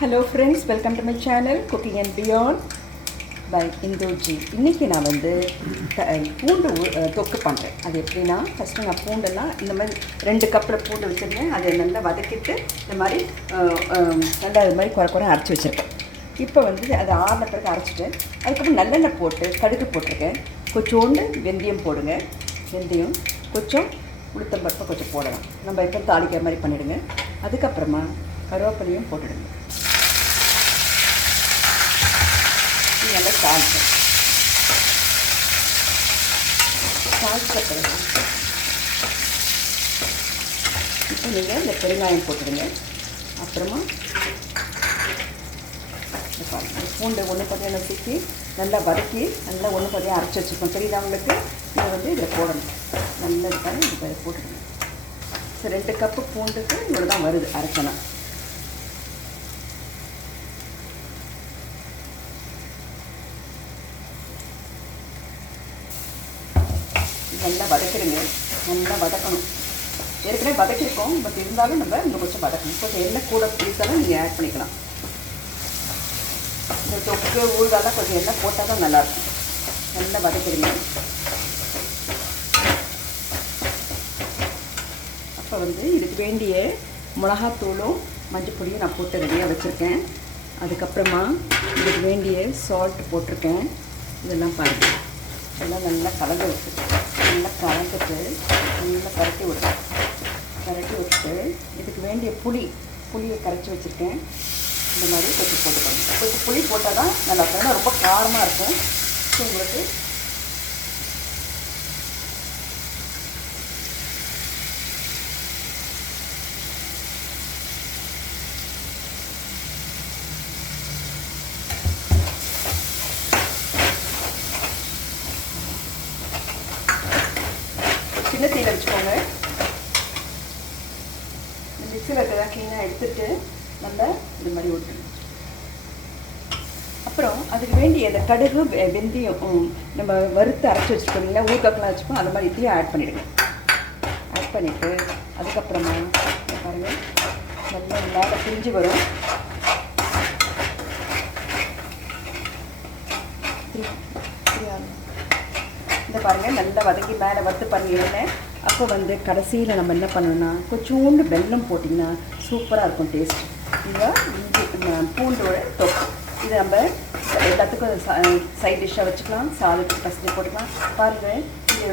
Hello friends, welcome to my channel cooking and beyond by இந்தோஜி. இன்றைக்கி நான் வந்து பூண்டு தொக்கு பண்ணுறேன். அது எப்படின்னா, ஃபஸ்ட்டு நான் பூண்டெல்லாம் இந்த மாதிரி 2 கப்பில் பூண்டு வச்சுருந்தேன். அதை நல்லா வதக்கிட்டு இந்த மாதிரி நல்லா இது மாதிரி குறை அரைச்சி வச்சுருக்கேன். இப்போ வந்து அதை ஆறின பிறகு அரைச்சிட்டேன். அதுக்கப்புறம் நல்லெண்ணெய் போட்டு கடுகு போட்டிருக்கேன். கொஞ்சோண்டு வெந்தயம் போடுங்க. வெந்தயம் கொஞ்சம் உளுத்தம்பருப்பை கொஞ்சம் போடலாம். நம்ம இப்போ தாளிக்கிற மாதிரி பண்ணிவிடுங்க. அதுக்கப்புறமா கருவேப்பிலையும் போட்டுடுங்க. நல்லா தாளிச்ச பிறகு இப்போ நீங்கள் இந்த பெருங்காயம் போட்டுடுங்க. அப்புறமா பூண்டை ஒன்று பதியாக தூக்கி நல்லா வதக்கி நல்லா ஒன்று பதியாக அரைச்சி வச்சுக்கணும். தெரியுதா உங்களுக்கு? இதை வந்து இதில் போடணும். நல்லா இருக்காது, இது போட்டுடுங்க. சரி, 2 கப்பு பூண்டுக்கு இவ்வளோ தான் வருது அரைச்சனா. நல்லா வதக்கிடுங்க. நல்லா வதக்கணும். ஏற்கனவே வதக்கிருக்கோம், பட் இருந்தாலும் நம்ம இன்னும் கொஞ்சம் வதக்கணும். கொஞ்சம் எண்ணெய் கூட பீஸெல்லாம் நீங்கள் ஆட் பண்ணிக்கலாம். இந்த தொக்கு ஊறுகாலாம் கொஞ்சம் எண்ணெய் போட்டால் தான் நல்லாயிருக்கும். நல்லா வதக்கிடுங்க. அப்போ வந்து இதுக்கு வேண்டிய மிளகாத்தூளும் மஞ்சள் பொடியும் நான் போட்டு ரெடியாக வச்சுருக்கேன். அதுக்கப்புறமா இதுக்கு வேண்டிய சால்ட் போட்டிருக்கேன். இதெல்லாம் பாருங்கள். இதெல்லாம் நல்லா கலந்து வச்சுருக்கேன். நல்லா கலந்துட்டு நல்லா பரட்டி விட்டுட்டு இதுக்கு வேண்டிய புளியை கரைச்சி வச்சுருக்கேன். இந்த மாதிரி கொஞ்சம் போட்டுக்கணும். கொஞ்சம் புளி போட்டால் தான் நல்லா இருக்கும். ஏன்னா ரொம்ப காரமாக இருக்கும். ஸோ உங்களுக்கு சின்ன தீயில் வச்சுக்கோங்க. மிக்சியில் இருக்கிறதா க்ளீனாக எடுத்துட்டு நல்லா இது மாதிரி விட்டுருங்க. அப்புறம் அதுக்கு வேண்டிய அந்த கடுகு வெந்தயம் நம்ம வறுத்து அரைச்சி வச்சுருக்கோங்களா, ஊறுகாய்லாம் வச்சுப்போம், அது மாதிரி இதையும் ஆட் பண்ணிவிடுங்க. ஆட் பண்ணிவிட்டு அதுக்கப்புறமா பாருங்கள் நல்லா மேலே பிரிஞ்சு வரும். இந்த பாருங்கள் நல்லா வதங்கி மேலே வறுத்து பாருங்க. அப்போ வந்து கடைசியில் நம்ம என்ன பண்ணணும்னா கொஞ்சோண்டு வெல்லம் போட்டிங்கன்னா சூப்பராக இருக்கும் டேஸ்ட். இதுதான் பூண்டோட தொக்கு. இது நம்ம எல்லாத்துக்கும் சைட் டிஷ்ஷாக வச்சுக்கலாம். சாதத்துக்கு பசங்க போட்டுக்கலாம். பாருங்கள், இது